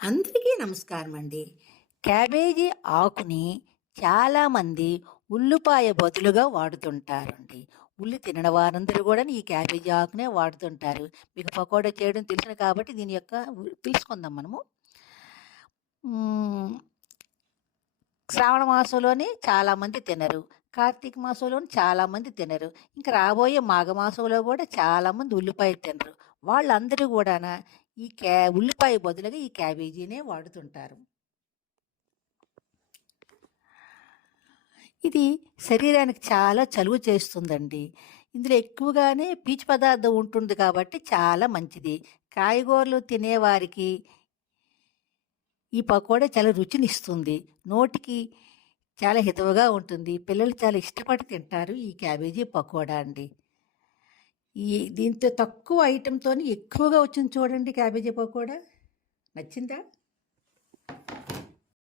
అందరికీ నమస్కారం అండి. క్యాబేజీ ఆకుని చాలామంది ఉల్లిపాయ బదులుగా వాడుతుంటారండి. ఉల్లి తినని వారందరూ కూడా ఈ క్యాబేజీ ఆకునే వాడుతుంటారు. మీకు పకోడా చేయడం తెలుసును కాబట్టి దీని యొక్క తెలుసుకుందాం మనము. హ్మ్. శ్రావణ మాసంలోనే చాలామంది తినరు. కార్తీక మాసంలోని చాలామంది తినరు. ఇంక రాబోయే మాఘమాసంలో కూడా చాలామంది ఉల్లిపాయ తినరు. వాళ్ళందరూ గూడాన ఈ ఉల్లిపాయ బదులుగా ఈ క్యాబేజీనే వాడుతుంటారు. ఇది శరీరానికి చాలా చలువ చేస్తుందండి. ఇందులో ఎక్కువగానే పీచు పదార్థం ఉంటుంది కాబట్టి చాలా మంచిది. కాయగూరలు తినేవారికి ఈ పకోడా చాలా రుచినిస్తుంది. నోటికి చాలా హితవుగా ఉంటుంది. పిల్లలు చాలా ఇష్టపడి తింటారు ఈ క్యాబేజీ పకోడా అండి. దీంతో తక్కువ ఐటెమ్‌తోని ఎక్కువగా వచ్చింది చూడండి క్యాబేజీ పకోడా. నచ్చిందా?